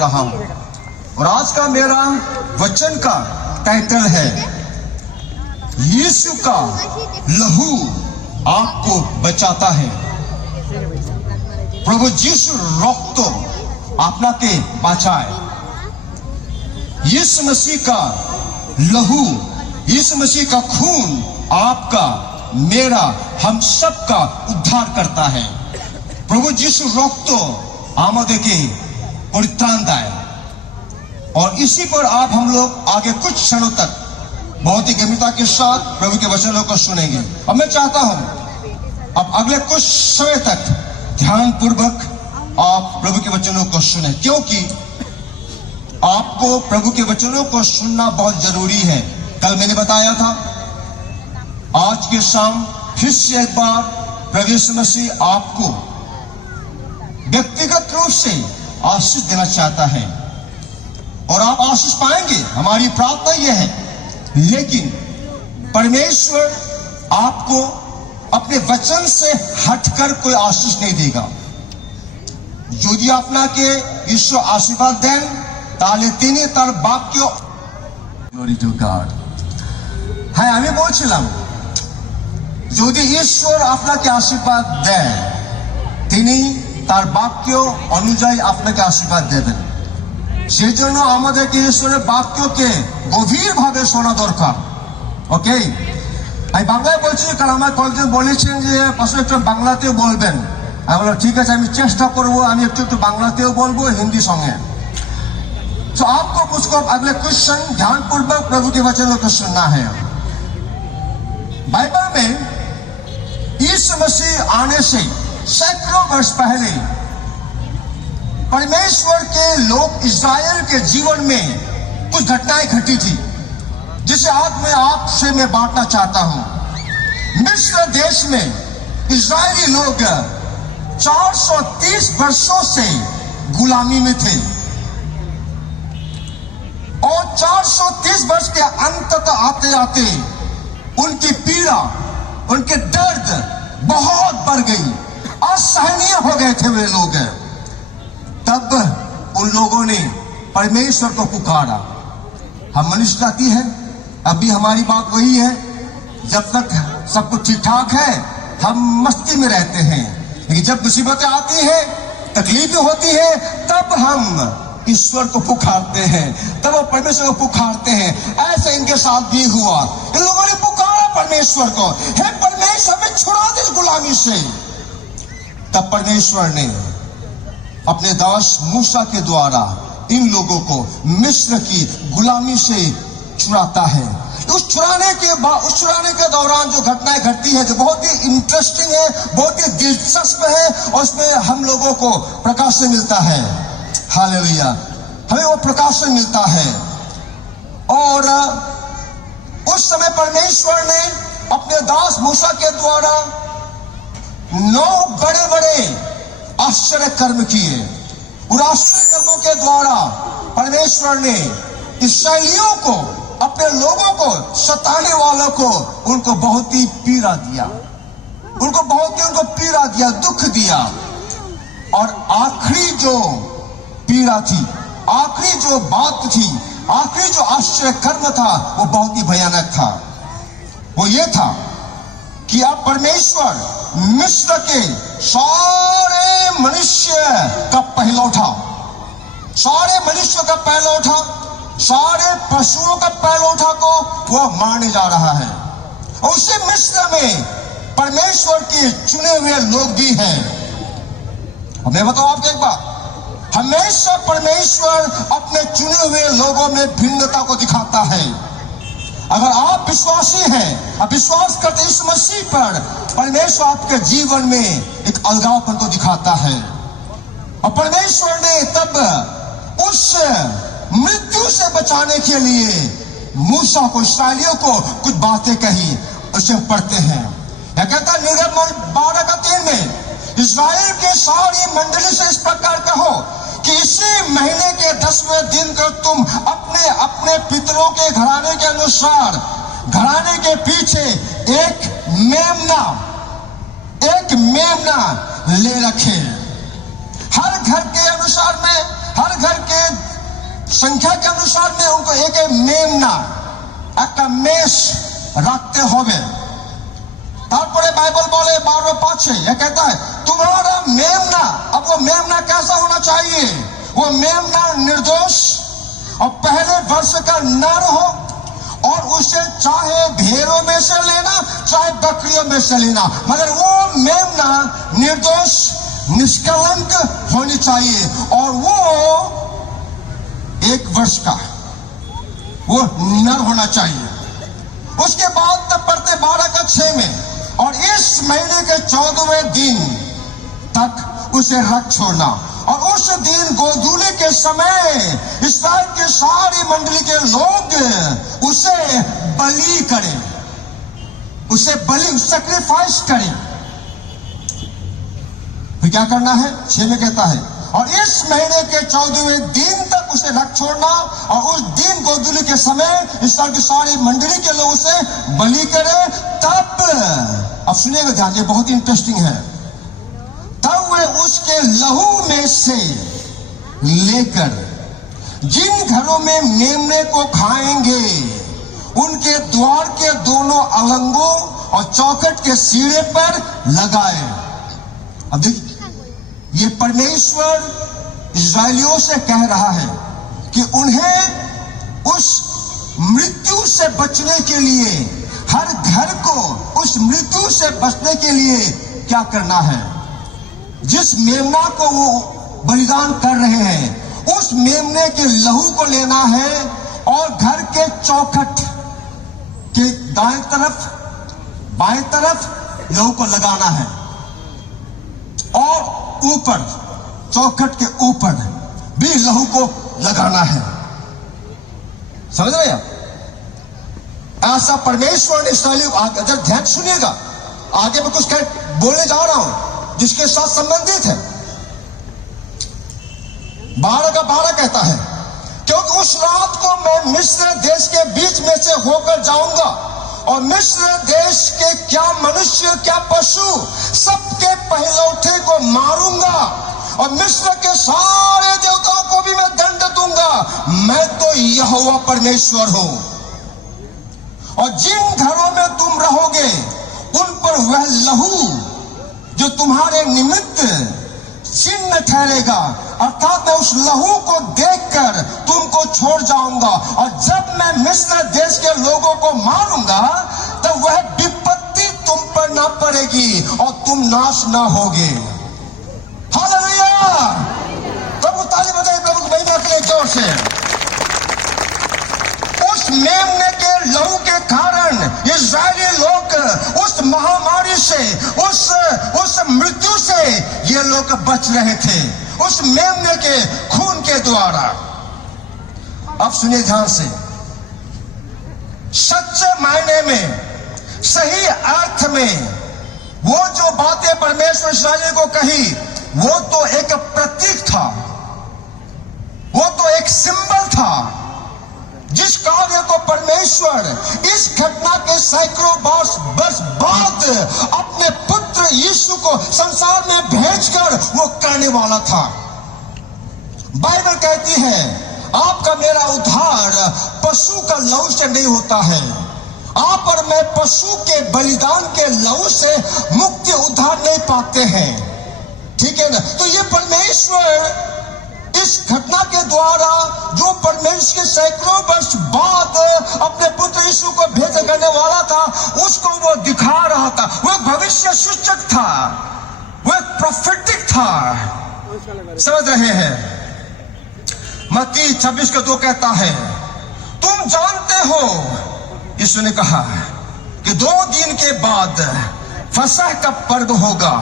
रहा हूं और आज का मेरा वचन का टाइटल है यीशु का लहू आपको बचाता है। प्रभु यीशु रक्त आपनाके বাঁচায়। यीशु मसीह का लहू, यीशु मसीह का खून आपका, मेरा, हम सब का उद्धार करता है। प्रभु यीशु रक्त আমাদেরকে परित्राण दाए और इसी पर आप हम लोग आगे कुछ क्षणों तक बहुत ही गंभीरता के साथ प्रभु के वचनों को सुनेंगे। अब मैं चाहता हूं अब अगले कुछ समय तक ध्यान पूर्वक आप प्रभु के वचनों को सुने, क्योंकि आपको प्रभु के वचनों को सुनना बहुत जरूरी है। कल मैंने बताया था, आज के शाम फिर से एक बार प्रभु यीशु मसीह आपको व्यक्तिगत रूप से आशीष देना चाहता है और आप आशीष पाएंगे, हमारी प्रार्थना यह है। लेकिन परमेश्वर आपको अपने वचन से हटकर कोई आशीष नहीं देगा। যদি আপনাকে ঈশ্বর আশীর্বাদ দেন তাহলে তিনি তার বাক্য গ্লোরি টু গড। হ্যাঁ, আমি বলছিলাম যদি ঈশ্বর আপনাকে আশীর্বাদ দেন তিনি তার বাক্য অনুযায়ী আপনাকে আশীর্বাদ দেবেন। সেই জন্য আমাদেরকে ঈশ্বরের বাক্যকে গভীরভাবে শোনা দরকার। ওকে, আমি বাংলায় বলছি কারণ আমার কয়েকজন বলেছেন যে পাশে একটু বাংলাতেও বলবেন। আমি বললাম ঠিক আছে, আমি চেষ্টা করবো, আমি একটু বাংলাতেও বলবো हिंदी सॉन्ग। तो आपको मुझको अगले क्वेश्चन ध्यानपूर्वक प्रभु के वचनों को सुनना है। बाइबल में यीशु मसीह आने से सैकड़ों वर्ष पहले परमेश्वर के लोग इस्राएल के जीवन में कुछ घटनाएं घटी थी, जिसे आज मैं आपसे मैं बांटना चाहता हूं। मिस्र देश में इस्राएली लोग 430 वर्षों से गुलामी में थे और 430 वर्ष के अंत तक आते आते उनकी पीड़ा, उनके दर्द बहुत बढ़ गई, असहनीय हो गए थे वे लोग। तब उन लोगों ने परमेश्वर को पुकारा। हम मनुष्य जाति है, अभी हमारी बात वही है, जब तक सब कुछ ठीक ठाक है हम मस्ती में रहते हैं, लेकिन जब मुसीबतें आती हैं, तकलीफें होती है, तब हम ईश्वर को पुकारते हैं, तब वो परमेश्वर को पुकारते हैं। ऐसे इनके साथ भी हुआ। इन लोगों ने पुकारा परमेश्वर को, हे परमेश्वर हमें छुड़ा दे इस गुलामी से। तब परमेश्वर ने अपने दास मूसा के द्वारा इन लोगों को मिस्र की गुलामी से छुड़ाता है। उस छुड़ाने के दौरान जो घटनाएं घटती है, जो बहुत ही इंटरेस्टिंग है, बहुत ही दिलचस्प है, और उसमें हम लोगों को प्रकाश मिलता है। हालेलुया, हमें वो प्रकाश मिलता है। और उस समय परमेश्वर ने अपने दास मूसा के द्वारा 9 बड़े बड़े आश्चर्य कर्म किए। उन आश्चर्य कर्मों के द्वारा परमेश्वर ने इस्राएलियों को, अपने लोगों को, सताने वालों को, उनको बहुत ही पीड़ा दिया, उनको पीड़ा दिया, दुख दिया। और आखिरी जो पीड़ा थी, आखिरी जो बात थी, आखिरी जो आश्चर्य कर्म था, वो बहुत ही भयानक था। वो ये था कि अब परमेश्वर मिस्र के सारे मनुष्य का पहला उठा, सारे मनुष्य का पहला उठा, सारे पशुओं का पहला उठा को वह मारने जा रहा है। और उसी मिस्र में परमेश्वर के चुने हुए लोग भी हैं। अब मैं बताऊं आपको एक बात, हमेशा परमेश्वर अपने चुने हुए लोगों में भिन्नता को दिखाता है। अगर आप विश्वासी हैं, आप विश्वास करते इस मसीह पर, परमेश्वर आपके जीवन में एक अलगावपन को दिखाता है। और परमेश्वर ने तब उस मृत्यु से बचाने के लिए मूसा को, इस्राएलियों को कुछ बातें कही। उसे पढ़ते हैं, यह कहता है निर्गमन 12:3 में, इस्राएल के सारी मंडली से इस प्रकार कहो कि इसी महीने के 10वें दिन को तुम अपने अपने पितरों के घराने के अनुसार, घराने के पीछे एक मेमना ले रखे। हर घर के अनुसार में, हर घर के संख्या के अनुसार में उनको एक एक मेमना एक मेष रखते होंगे। तारपरे बाइबल बोले 12:5 यह कहता है तुम्हारा मेमना, अब वो मेमना कैसा होना चाहिए? वो मेमना निर्दोष और पहले वर्ष का नर हो, और उसे चाहे भेड़ों में से लेना चाहे बकरियों में से लेना, मगर वो मेमना निर्दोष निष्कलंक होनी चाहिए, और वो 1 वर्ष का वो नर होना चाहिए। उसके बाद तब पढ़ते 12:6 में, और इस महीने के 14वें दिन तक उसे रख छोड़ना, और उस दिन गोधूली के समय इस्राएल के सारी मंडली के लोग उसे बलि करें, उसे बलि सैक्रिफाइस करें। तो क्या करना है? 6 में कहता है और इस महीने के 14वें दिन तक उसे रख छोड़ना, और उस दिन गोधूली के समय इस्राएल की सारी मंडली के लोग उसे बलि करें। तब अब सुनिएगा ध्यान, ये बहुत इंटरेस्टिंग है। तब वे उसके लहू में से लेकर जिन घरों में मेमने को खाएंगे उनके द्वार के दोनों अलंगों और चौखट के सीढ़े पर लगाए। अब देखिए, ये परमेश्वर इस्राएलियों से कह रहा है कि उन्हें उस मृत्यु से बचने के लिए, हर घर को उस मृत्यु से बचने के लिए क्या करना है? जिस मेमना को वो बलिदान कर रहे हैं, उस मेमने के लहू को लेना है और घर के चौखट के दाएं तरफ बाएं तरफ लहू को लगाना है, और ऊपर चौखट के ऊपर भी लहू को लगाना है। समझ रहे हैं? ऐसा परमेश्वर ने इस्राएलियों को, अगर ध्यान सुनिएगा, आगे मैं कुछ बोलने जा रहा हूं जिसके साथ संबंधित है। 12:12 कहता है क्योंकि उस रात को मैं मिस्र देश के बीच में से होकर जाऊंगा, और मिस्र देश के क्या मनुष्य क्या पशु सबके पहलौठे को मारूंगा, और मिस्र के सारे देवताओं को भी मैं दंड दूंगा। मैं तो यहोवा परमेश्वर हूं। और जिन घरों में तुम रहोगे उन पर वह लहू जो तुम्हारे निमित्त चिन्ह ठहरेगा, अर्थात मैं उस लहू को देखकर तुमको छोड़ जाऊंगा, और जब मैं मिस्र देश के लोगों को मारूंगा तब वह विपत्ति तुम पर ना पड़ेगी और तुम नाश ना होगे। हालेलुया! प्रभु ताली बजाइए प्रभु की महिमा के लिए जोर से। उस मेमने के लहू के कारण इस्राएली लोग उस महामारी से, उस मृत्यु से ये लोग बच रहे थे, उस मेमने के खून के द्वारा। अब सुनिए ध्यान से, सच्चे मायने में, सही अर्थ में वो जो बातें परमेश्वर इस्राएलियों को कही वो तो एक प्रतीक था, वो तो एक सिंबल था, जिस कार्य को परमेश्वर इस घटना के सैकड़ों वर्ष बाद अपने पुत्र यीशु को संसार में भेजकर वो करने वाला था। बाइबल कहती है आपका मेरा उद्धार पशु का लहू से नहीं होता है। आप और मैं पशु के बलिदान के लहू से मुक्ति उद्धार नहीं पाते हैं, ठीक है ना? तो ये परमेश्वर इस घटना के द्वारा जो परमेश्वर के सैकड़ों वर्ष बाद अपने पुत्र यीशु को भेज करने वाला था, उसको वो दिखा रहा था। वो भविष्य सूचक था, वो एक प्रोफेटिक था। समझ रहे हैं? मत्ती 26:2 कहता है तुम जानते हो, यीशु ने कहा कि 2 दिन के बाद फसह का पर्व होगा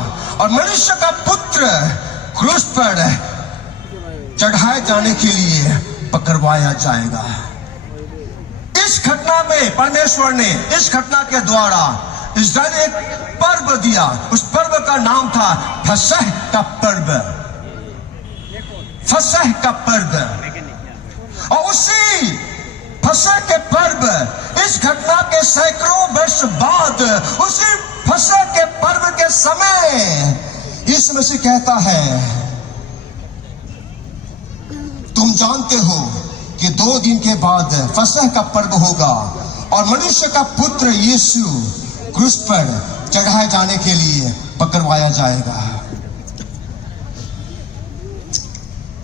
और मनुष्य का पुत्र क्रूस पर चढ़ाए जाने के लिए पकड़वाया जाएगा। इस घटना में परमेश्वर ने इस घटना के द्वारा इस्राएल एक पर्व दिया। उस पर्व का नाम था फसह का पर्व, फसह का पर्व। और उसी फसह के पर्व, इस घटना के सैकड़ों वर्ष बाद, उसी फसह के पर्व के समय यीशु मसीह कहता है जानते हो कि 2 दिन के बाद फसह का पर्व होगा और मनुष्य का पुत्र यीशु क्रूस पर चढ़ाए जाने के लिए पकड़वाया जाएगा।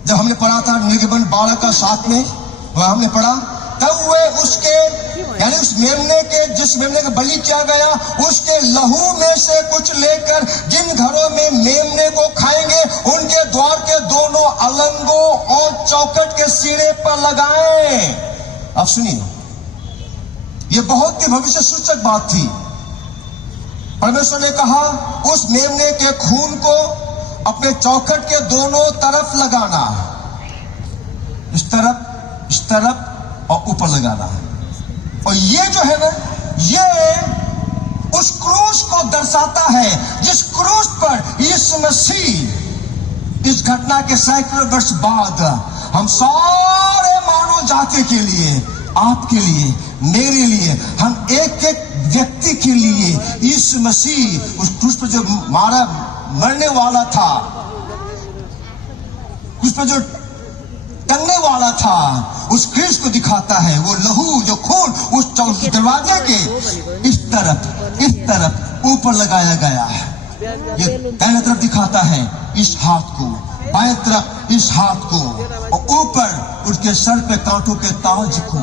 जब हमने पढ़ा था निर्गमन 12 का 7 में, वह हमने पढ़ा, तब वे उसके यानी उस मेमने के, जिस मेमने का बलि किया गया, उसके लहू में से कुछ लेकर जिन घरों में मेमने को खाएंगे उनके द्वार के दोनों अलंगों और चौखट के सिरे पर लगाएं। अब सुनिए, यह बहुत ही भविष्य सूचक बात थी। परमेश्वर ने कहा उस मेमने के खून को अपने चौखट के दोनों तरफ लगाना, इस तरफ और ऊपर लगाना। और ये जो है ना, ये उस क्रूस को दर्शाता है जिस क्रूस पर यीशु मसीह इस घटना के सैकड़ों वर्ष बाद हम सारे मानव जाति के लिए, आपके लिए, मेरे लिए, हम एक एक व्यक्ति के लिए यीशु मसीह उस क्रूस पर जो मरने वाला था, उस पर जो टंगने वाला था, उस क्रूस को दिखाता है। वो लहू, जो खून उस दरवाजे के इस तरफ ऊपर लगाया गया है। ये दाहिने तरफ दिखाता है इस हाथ को, बाएं तरफ इस हाथ को, और ऊपर उसके सर पे कांटों के ताज को,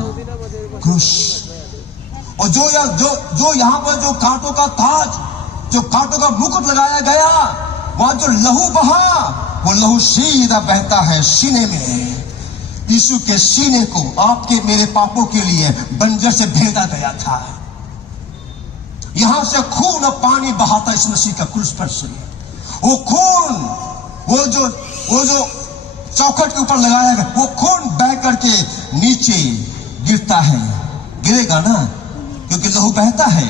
क्रूस। और जो यहाँ पर जो कांटों का ताज, जो कांटों का मुकुट लगाया गया, वहां जो लहू बहा, वो लहू सीधा बहता है सीने में। यीशु के सीने को आपके मेरे पापों के लिए बंजर से भेदा गया था। यहां से खून और पानी बहाता इस मसीह का क्रूस पर से। वो खून, वो जो चौखट के ऊपर लगाया गया, वो खून बह करके नीचे गिरता है, गिरेगा ना, क्योंकि लहू बहता है।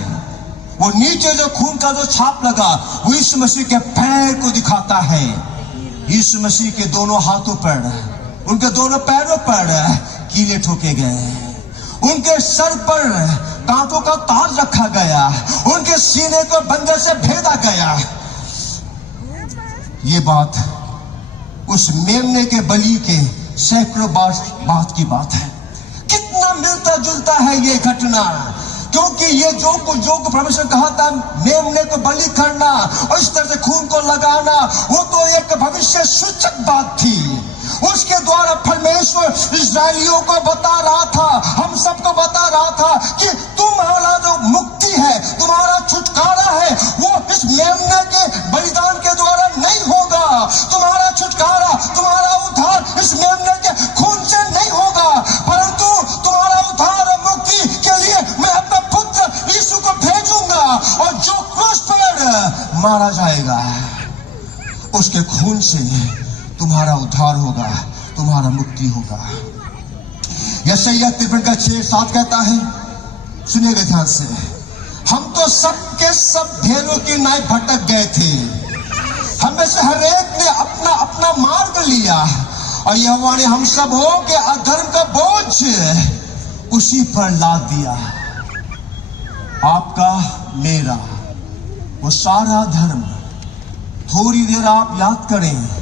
वो नीचे जो खून का जो छाप लगा, वो यीशु मसीह के पैर को दिखाता है। यीशु मसीह के दोनों हाथों पर, उनके दोनों पैरों पर कीले ठोके गए, उनके सर पर कांटों का ताज रखा गया, उनके सीने को बंजर से भेदा गया। ये बात उस मेमने के बलि के सैकड़ों बात की बात है। कितना मिलता जुलता है ये घटना, क्योंकि ये जो परमेश्वर कहा था मेमने को बलि करना और इस तरह से खून को लगाना, वो तो एक भविष्य सूचक बात थी। उसके द्वारा परमेश्वर इस्राएलियों को बता रहा था, हम सबको बता रहा था कि तुम्हारा जो मुक्ति है, तुम्हारा छुटकारा है, वो इस मेमने के बलिदान के द्वारा नहीं होगा। तुम्हारा छुटकारा, तुम्हारा उद्धार इस मेमने के खून से नहीं होगा, परंतु तुम्हारा उद्धार और मुक्ति के लिए मैं अपना पुत्र यीशु को भेजूंगा, और जो क्रूस पर मारा जाएगा उसके खून से तुम्हारा उद्धार होगा, तुम्हारा मुक्ति होगा। यशायाह 53:6-7 कहता है, सुनिएगा ध्यान से, हम तो सबके सब ढेरों की नाई भटक गए थे, हम में से हर एक ने अपना अपना मार्ग लिया, और यहोवा ने हम सब हो के अधर्म का बोझ उसी पर लाद दिया। आपका मेरा वो सारा धर्म, थोड़ी देर आप याद करें,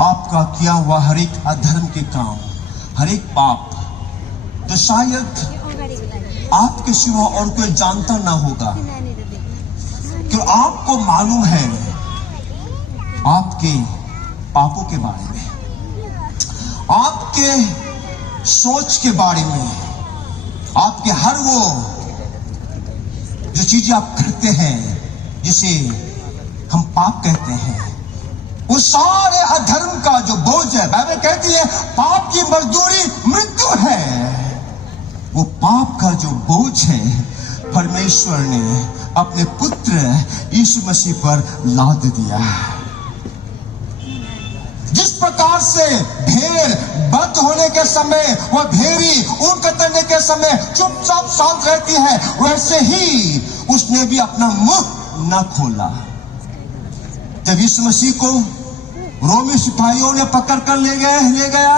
आपका किया हुआ हर एक अधर्म के काम, हर एक पाप, तो शायद आपके सिवा और कोई जानता ना होगा, क्यों आपको मालूम है आपके पापों के बारे में, आपके सोच के बारे में, आपके हर वो जो चीजें आप करते हैं जिसे हम पाप कहते हैं, उस सारे अधर्म का जो बोझ है, बाइबल कहती है पाप की मजदूरी मृत्यु है। वो पाप का जो बोझ है परमेश्वर ने अपने पुत्र यीशु मसीह पर लाद दिया। जिस प्रकार से भेड़ बंद होने के समय वह भेड़ी ऊन कतरने के समय चुपचाप शांत रहती है, वैसे ही उसने भी अपना मुंह न खोला। जब यीशु मसीह को रोमी सिपाहियों ने पकड़ कर ले गया,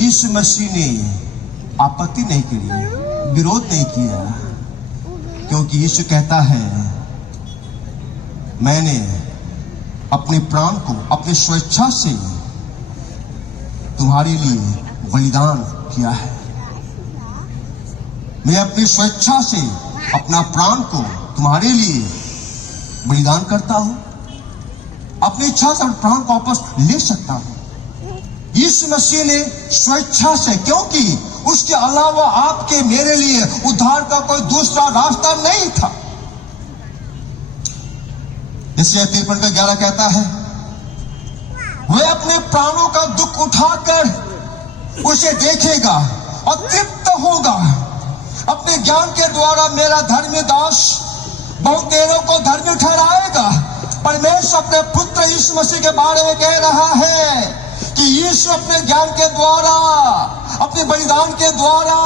यीशु मसीह ने आपत्ति नहीं करी, विरोध नहीं किया, क्योंकि यीशु कहता है मैंने अपने प्राण को अपनी स्वेच्छा से तुम्हारे लिए बलिदान किया है। मैं अपनी स्वेच्छा से अपना प्राण को तुम्हारे लिए बलिदान करता हूं। अपनी इच्छा से प्राण को वापस ले सकता हूं। यीशु मसीह ने स्वेच्छा से, क्योंकि उसके अलावा आपके मेरे लिए उद्धार का कोई दूसरा रास्ता नहीं था। इसलिए 53:11 कहता है, वह अपने प्राणों का दुख उठाकर उसे देखेगा और तृप्त होगा। अपने ज्ञान के द्वारा मेरा धर्मी दास बहुतेरों को धर्मी ठहराएगा। परमेश्वर अपने पुत्र यीशु मसीह के बारे में कह रहा है कि यीशु अपने ज्ञान के द्वारा, अपने बलिदान के द्वारा,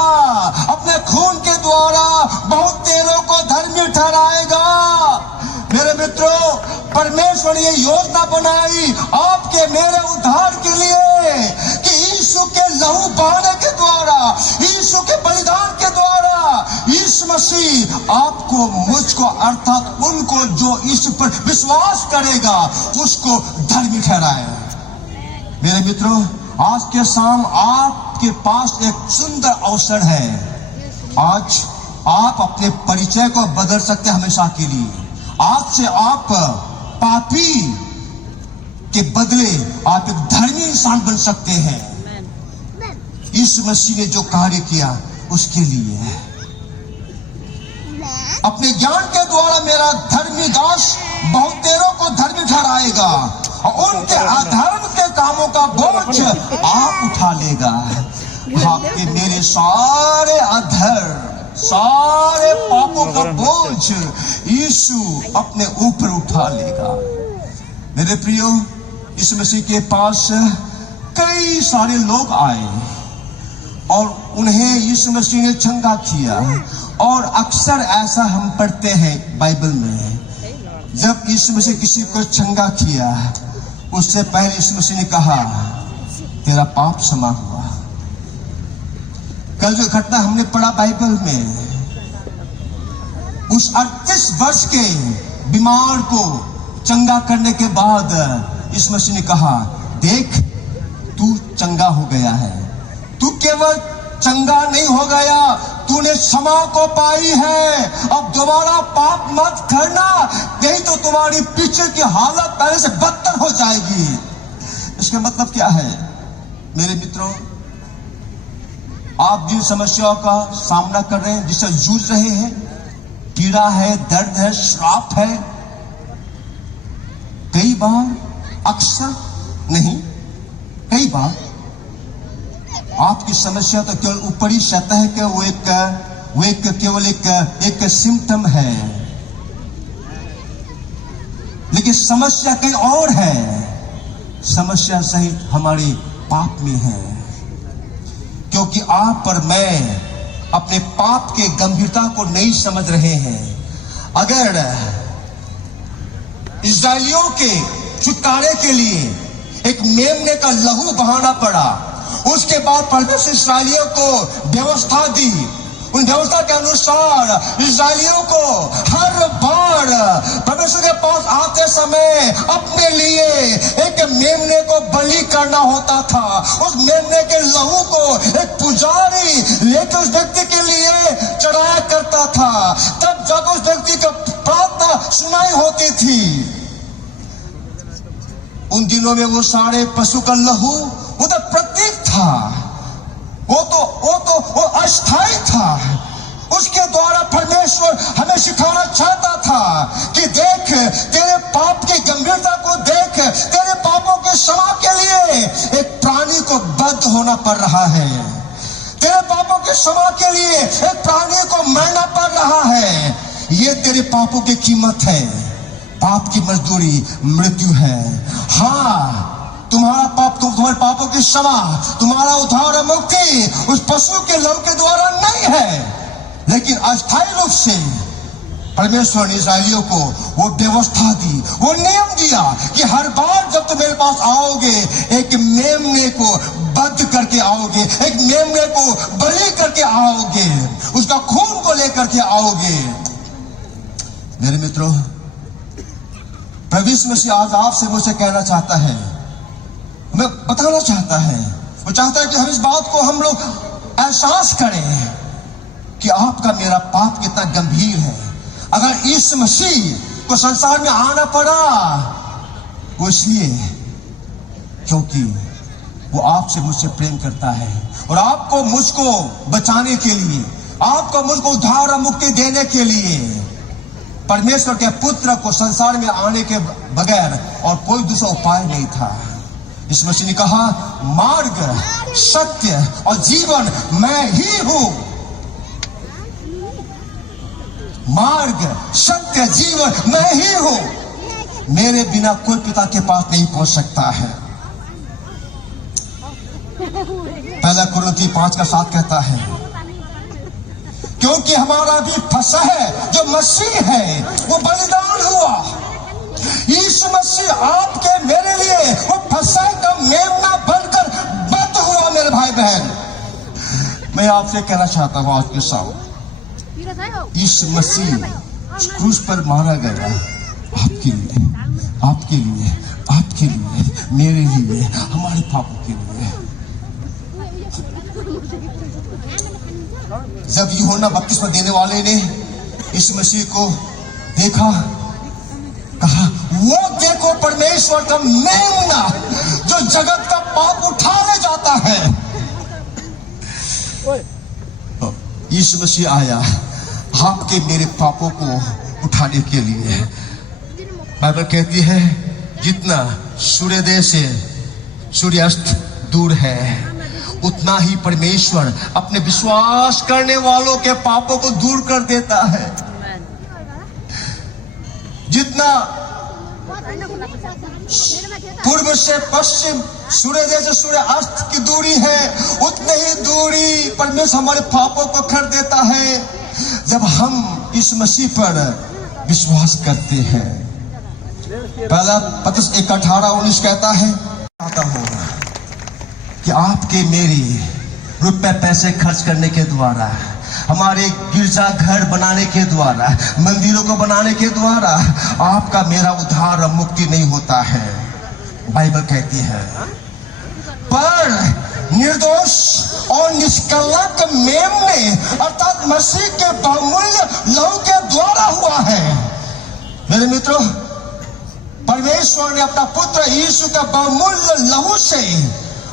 अपने खून के द्वारा बहुतेरों को धर्मी ठहराएगा। मेरे मित्रों, परमेश्वर ने ये योजना बनाई आपके मेरे उद्धार के लिए कि यीशु के लहू बहाने के द्वारा, यीशु के बलिदान के द्वारा यीशु मसीह आपको, मुझको, अर्थात उनको जो यीशु पर विश्वास करेगा उसको धर्मी ठहराएगा। मेरे मित्रों, आज के शाम आपके पास एक सुंदर अवसर है। आज आप अपने परिचय को बदल सकते हैं हमेशा के लिए। आज से आप पापी के बदले आप एक धर्मी इंसान बन सकते हैं। यीशु मसीह ने जो कार्य किया उसके लिए, अपने ज्ञान के द्वारा मेरा धर्मी दास बहुतेरों को धर्मी ठहराएगा और उनके अधर्म के कामों का बोझ आप उठा लेगा। आपके मेरे सारे अधर्म, सारे पापों का बोझ यीशु अपने ऊपर उठा लेगा। मेरे प्रियो, यीशु मसीह के पास कई सारे लोग आए और उन्हें यीशु मसीह ने चंगा किया। और अक्सर ऐसा हम पढ़ते हैं बाइबल में, जब यीशु मसीह किसी को चंगा किया उससे पहले यीशु मसीह ने कहा, तेरा पाप क्षमा हुआ। कल जो घटना हमने पढ़ा बाइबल में, उस 38 वर्ष के बीमार को चंगा करने के बाद यीशु मसीह ने कहा, देख तू चंगा हो गया है। तू केवल चंगा नहीं हो गया, तूने क्षमा को पाई है। अब दोबारा पाप मत करना, नहीं तो तुम्हारी पीछे की हालत पहले से बदतर हो जाएगी। इसका मतलब क्या है? मेरे मित्रों, आप जिन समस्याओं का सामना कर रहे हैं, जिससे जूझ रहे हैं, पीड़ा है, दर्द है, श्राप है, कई बार, अक्सर नहीं, कई बार आपकी समस्या तो केवल ऊपरी सतह के वो एक केवल एक सिम्टम है, लेकिन समस्या कहीं और है। समस्या सहित हमारे पाप में है, क्योंकि आप और मैं अपने पाप के गंभीरता को नहीं समझ रहे हैं। अगर इस्राएलियों के छुटकारे के लिए एक मेमने का लहू बहाना पड़ा, उसके बाद परमेश्वर इस्राएलियों को व्यवस्था दी। उन व्यवस्था के अनुसार इस्राएलियों को हर बार परमेश्वर के पास आते समय अपने लिए एक मेमने को बलि करना होता था। उस मेमने के लहू को एक पुजारी लेकर उस व्यक्ति के लिए चढ़ाया करता था। तब जब उस व्यक्ति को प्रार्थना सुनाई होती थी। उन दिनों में वो सारे पशु का लहू वो तो प्रतीक था, वो अस्थाई था। उसके द्वारा परमेश्वर हमें सिखाना चाहता था कि देख, तेरे पाप की गंभीरता को देख, तेरे पापों के क्षमा के लिए एक प्राणी को बद्ध होना पड़ रहा है। तेरे पापों के क्षमा के लिए एक प्राणी को मरना पड़ रहा है। ये तेरे पापों की कीमत है। पाप की मजदूरी मृत्यु है। हाँ, तुम्हारा पाप, तुम्हारे पापों की क्षमा, तुम्हारा उद्धार और मुक्ति उस पशु के लहू के द्वारा नहीं है, लेकिन अस्थायी रूप से परमेश्वर ने इस्राएलियों को वो व्यवस्था दी, वो नियम दिया कि हर बार जब तुम मेरे पास आओगे, एक मेमने को बद्ध करके आओगे, एक मेमने को बलि करके आओगे, उसका खून को लेकर के आओगे। मेरे मित्रों, प्रभु यीशु मसीह आज आपसे मुझसे कहना चाहता है, मैं बताना चाहता है वो चाहता है कि हम इस बात को हम लोग एहसास करें कि आपका मेरा पाप कितना गंभीर है। अगर यीशु मसीह को संसार में आना पड़ा वो इसलिए क्योंकि वो आपसे मुझसे प्रेम करता है और आपको मुझको बचाने के लिए, आपको मुझको उद्धार और मुक्ति देने के लिए परमेश्वर के पुत्र को संसार में आने के बगैर और कोई दूसरा उपाय नहीं था। यीशु मसीह ने कहा, मार्ग, सत्य और जीवन मैं ही हूं। मार्ग, सत्य, जीवन मैं ही हूं। मेरे बिना कोई पिता के पास नहीं पहुंच सकता है। पहला कुरिन्थी 5:7 कहता है, क्योंकि हमारा भी फसह जो मसीह है वो बलिदान हुआ। यीशु मसीह आपके मेरे लिए वो फसह का मेमना बनकर बद हुआ। मेरे भाई बहन, मैं आपसे कहना चाहता हूं आज के शाम, यीशु मसीह क्रूस पर मारा गया आपके लिए, आपके लिए, आपके लिए, मेरे लिए, हमारे पापों के लिए। जब यूहन्ना बपतिस्मा देने वाले ने यीशु मसीह को देखा, कहा, वो देखो परमेश्वर का मेमना जो जगत का पाप उठा ले जाता है। यीशु मसीह आया आपके मेरे पापों को उठाने के लिए। बाइबल कहती है, जितना सूर्योदय से सूर्यास्त दूर है उतना ही परमेश्वर अपने विश्वास करने वालों के पापों को दूर कर देता है। जितना पूर्व से पश्चिम, सूर्योदय से सूर्यास्त की दूरी है, उतनी ही दूरी परमेश्वर हमारे पापों को कर देता है जब हम इस मसीह पर विश्वास करते हैं। पहला पत्रस 1:18-19 कहता है, आता हूं कि आपके मेरे रुपए पैसे खर्च करने के द्वारा, हमारे गिरजा घर बनाने के द्वारा, मंदिरों को बनाने के द्वारा आपका मेरा उद्धार और मुक्ति नहीं होता है। बाइबल कहती है, पर निर्दोष और निष्कलंक मेमने अर्थात मसीह के बहुमूल्य लहू के द्वारा हुआ है। मेरे मित्रों, परमेश्वर ने अपना पुत्र यीशु का बहुमूल्य लहू से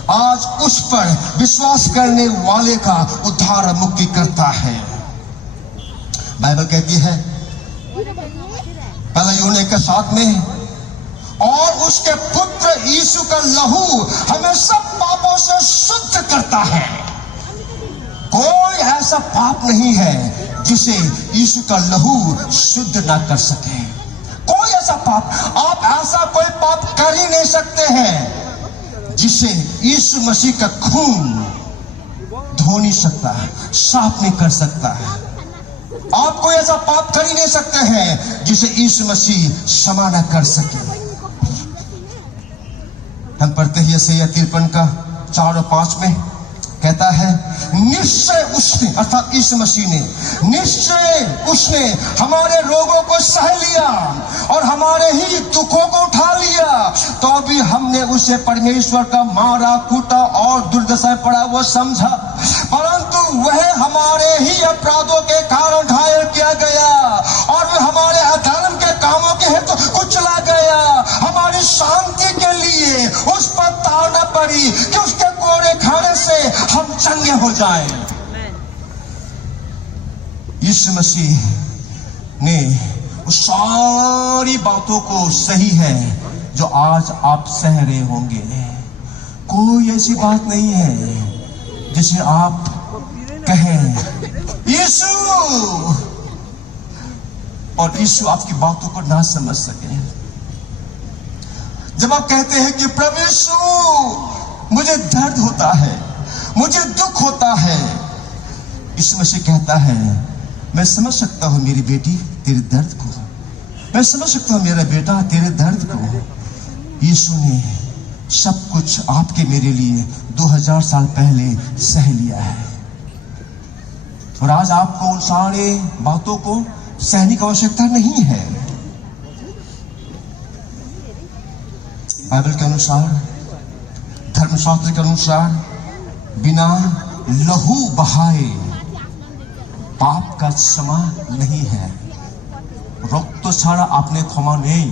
आज उस पर विश्वास करने वाले का उद्धार और मुक्ति करता है। बाइबल कहती है पहला यूहन्ना 1:7 में, और उसके पुत्र यीशु का लहू हमें सब पापों से शुद्ध करता है। कोई ऐसा पाप नहीं है जिसे यीशु का लहू शुद्ध ना कर सके। कोई ऐसा पाप, आप ऐसा कोई पाप कर ही नहीं सकते हैं जिसे यीशु मसीह का खून धो नहीं सकता, साफ नहीं कर सकता है। आप कोई ऐसा पाप कर ही नहीं सकते हैं जिसे यीशु मसीह क्षमा न कर सके। हम पढ़ते हैं यशायाह 53:4 और 5 में कहता है, निश्चय उसने अर्थात यीशु मसीह ने, निश्चय उसने हमारे रोगों को सह लिया और हमारे ही दुखों को उठा लिया, तो भी हमने उसे परमेश्वर का मारा, कूटा और दुर्दशा में पड़ा वो समझा। परंतु वह हमारे ही अपराधों के कारण घायल किया गया और वह हमारे अधर्म के कामों के हेतु कुचला गया। हमारी शांति के लिए उस पर ताड़ना पड़ी कि उसके कोड़े खाने से हम चंगे हो जाएं। यीशु मसीह ने उस सारी बातों को सही है जो आज आप सह रहे होंगे। कोई ऐसी बात नहीं है जिसे आप कहें यीशु और यीशु आपकी बातों को ना समझ सके। जब आप कहते हैं कि प्रभु यीशु मुझे दर्द होता है, मुझे दुख होता है, यीशु मसीह कहता है, मैं समझ सकता हूं मेरी बेटी तेरे दर्द को, मैं समझ सकता हूं मेरा बेटा तेरे दर्द को। यीशु ने सब कुछ आपके मेरे लिए 2000 साल पहले सह लिया है और आज आपको उन सारे बातों को सहने की आवश्यकता नहीं है। बाइबल के अनुसार, धर्मशास्त्र के अनुसार बिना लहू बहाए पाप का क्षमा नहीं है। রক্ত ছাড়া আপনি ক্ষমা নেই,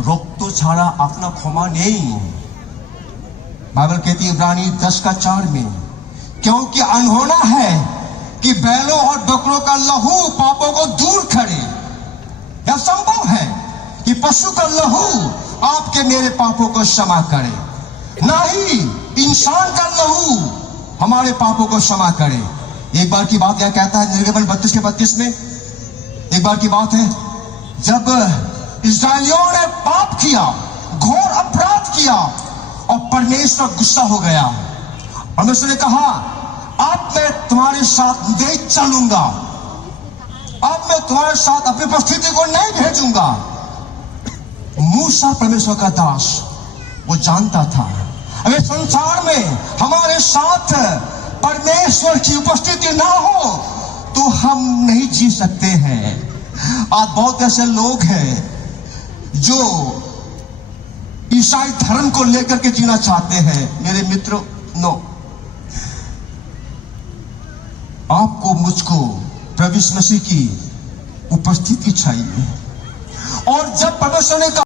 রক্ত ছাড়া अपना क्षमा नहीं। बाइबल कहती है इब्रानी 10:4 में, क्योंकि अनहोना है कि बैलों और बकरों का लहू पापों को दूर करे। यह संभव है कि पशु का लहू आपके मेरे पापों को क्षमा करे, ना ही इंसान का लहू हमारे पापों को क्षमा करे। एक बार की बात यह कहता है निर्गमन 32:32 में, एक बार की बात है जब इस्राएलियों ने पाप किया, घोर अपराध किया और परमेश्वर गुस्सा हो गया। परमेश्वर ने कहा अब मैं तुम्हारे साथ नहीं चलूंगा, अब मैं तुम्हारे साथ अपनी उपस्थिति को नहीं भेजूंगा। मूसा परमेश्वर का दास, वो जानता था अगर संसार में हमारे साथ परमेश्वर की उपस्थिति ना हो तो हम नहीं जी सकते हैं। आज बहुत ऐसे लोग हैं जो ईसाई धर्म को लेकर के जीना चाहते हैं। मेरे मित्रों, नो, आपको मुझको प्रभु यीशु मसीह की उपस्थिति चाहिए। और जब परमेश्वर ने